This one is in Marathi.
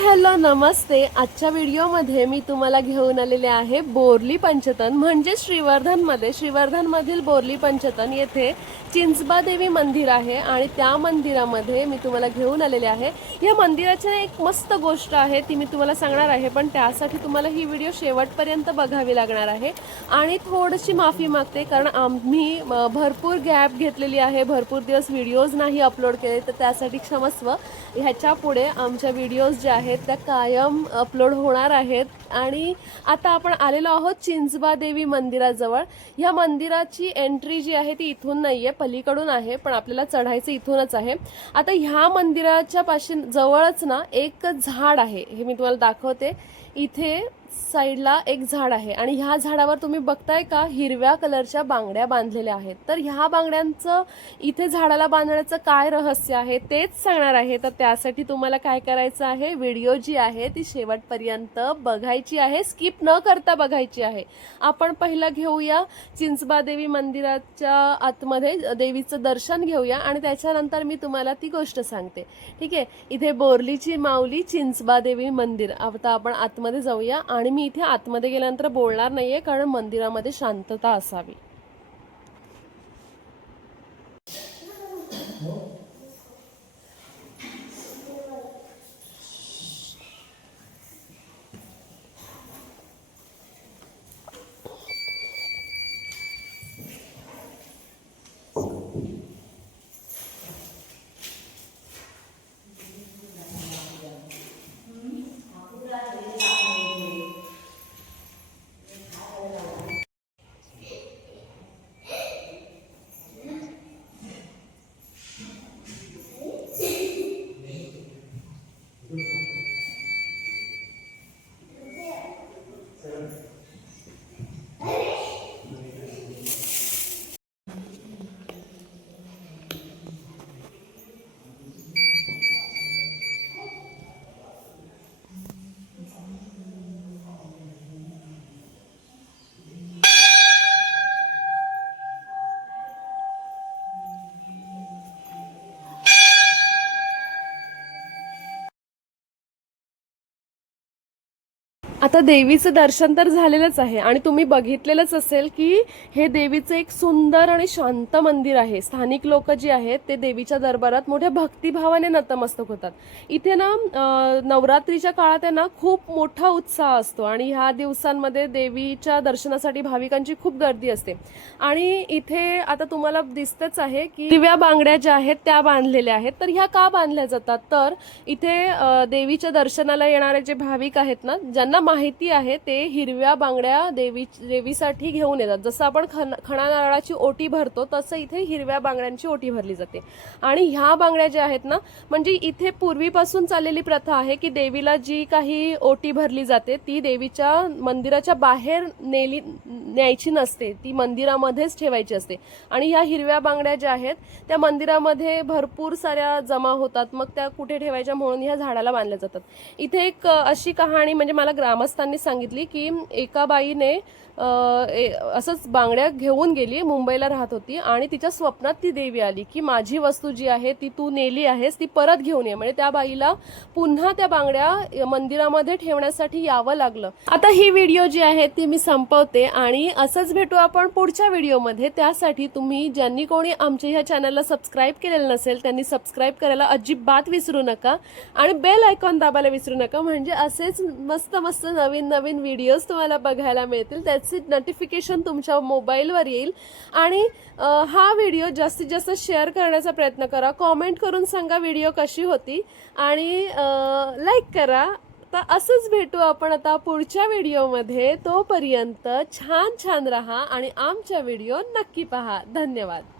हॅलो नमस्ते। आजच्या व्हिडिओमध्ये मी तुम्हाला घेऊन आलेले आहे बोरली पंचतन म्हणजे श्रीवर्धनमधील बोरली पंचतन येथे चिंचबादेवी मंदिर आहे आणि त्या मंदिरामध्ये मी तुम्हाला घेऊन आलेले आहे। या मंदिराची एक मस्त गोष्ट आहे ती मी तुम्हाला सांगणार आहे, पण त्यासाठी तुम्हाला ही व्हिडिओ शेवटपर्यंत बघावी लागणार आहे। आणि थोडीशी माफी मागते कारण आम्ही भरपूर गॅप घेतलेली आहे, भरपूर दिवस व्हिडिओज नाही अपलोड केले, तर त्यासाठी क्षमस्व। ह्याच्या पुढे आमच्या व्हिडिओज ज्या आहेत त्या कायम अपलोड होणार आहेत। आणि आता आपण आलेलो आहोत चिंचबादेवी मंदिराजवळ। ह्या मंदिराची एंट्री जी आहे ती इथून नाहीये, पलीकडून आहे, पण आपल्याला चढायचं इथूनच आहे। आता ह्या मंदिराच्या पाशी जवळच ना एक झाड आहे, हे मी तुम्हाला दाखवते। इथे साईडला एक झाड आहे आणि ह्या झाडावर तुम्ही बघताय का हिरव्या कलरच्या बांगड्या बांधलेल्या आहेत। तर ह्या बांगड्यांचं इथे झाडाला बांधण्याचं काय रहस्य आहे तेच सांगणार आहे। तर त्यासाठी तुम्हाला काय करायचं आहे, व्हिडिओ जी आहे ती शेवटपर्यंत बघायची आहे, स्किप न करता बघायची आहे। आपण पहिलं घेऊया चिंचबादेवी मंदिराच्या आतमध्ये देवीचं दर्शन घेऊया आणि त्याच्यानंतर मी तुम्हाला ती गोष्ट सांगते, ठीक आहे। इथे बोरलीची माऊली चिंचबादेवी मंदिर। आता आपण आतमध्ये जाऊया आणि मी इथे आतमध्ये गेल्यानंतर बोलणार नाहीये कारण मंदिरामध्ये शांतता असावी। आता देवीचं दर्शन तर झालेलंच आहे आणि तुम्ही बघितलेलंच असेल की हे देवीचं एक सुंदर आणि शांत मंदिर आहे। स्थानिक लोक जी आहेत ते देवीच्या दरबारात मोठ्या भक्तिभावाने नतमस्तक होतात। इथे ना नवरात्रीच्या काळात आहे ना खूप मोठा उत्साह असतो आणि ह्या दिवसांमध्ये देवीच्या दर्शनासाठी भाविकांची खूप गर्दी असते। आणि इथे आता तुम्हाला दिसतच आहे की हिरव्या बांगड्या ज्या आहेत त्या बांधलेल्या आहेत। तर ह्या का बांधल्या जातात, तर इथे देवीच्या दर्शनाला येणारे जे भाविक आहेत ना, ज्यांना माहिती आहे ते हिरव्या बांगड्या देवीसाठी घेऊन येतात। जसं आपण खणा नारळाची ओटी भरतो तसं इथे हिरव्या बांगड्यांची ओटी भरली जाते। आणि ह्या बांगड्या ज्या आहेत ना, म्हणजे इथे पूर्वीपासून चाललेली प्रथा आहे की देवीला जी काही ओटी भरली जाते ती देवीच्या मंदिराच्या बाहेर न्यायची नसते, ती मंदिरामध्येच ठेवायची असते। आणि ह्या हिरव्या बांगड्या ज्या आहेत त्या मंदिरामध्ये भरपूर साऱ्या जमा होतात, मग त्या कुठे ठेवायच्या म्हणून ह्या झाडाला बांधल्या जातात। इथे एक अशी कहाणी म्हणजे मला ग्रामस्थांनी सांगितली की एका बाईने असंच बांगड्या घेऊन गेली, मुंबईला राहत होती आणि तिच्या स्वप्नात ती देवी आली की माझी वस्तू जी आहे ती तू नेली आहेस ती परत घेऊन ये। म्हणजे त्या बाईला पुन्हा त्या बांगड्या मंदिरामध्ये ठेवण्यासाठी यावं लागलं। आता ही व्हिडिओ जी आहे ती मी संपवते आणि असंच भेटू आपण पुढच्या व्हिडिओमध्ये। त्यासाठी तुम्ही ज्यांनी कोणी आमच्या ह्या चॅनलला सबस्क्राईब केलेलं नसेल त्यांनी सबस्क्राईब करायला अजिबात विसरू नका आणि बेल आयकॉन दाबायला विसरू नका, म्हणजे असेच मस्त मस्त नवीन नवीन व्हिडिओज तुम्हाला बघायला मिळतील, त्याचे नोटिफिकेशन तुमच्या मोबाईलवर येईल। आणि हा व्हिडिओ जास्तीत जास्त शेअर करण्याचा प्रयत्न करा, कॉमेंट करून सांगा व्हिडिओ कशी होती आणि लाईक करा। तर असंच भेटू आपण आता पुढच्या व्हिडिओमध्ये। तोपर्यंत छान छान राहा आणि आमच्या व्हिडिओ नक्की पहा। धन्यवाद।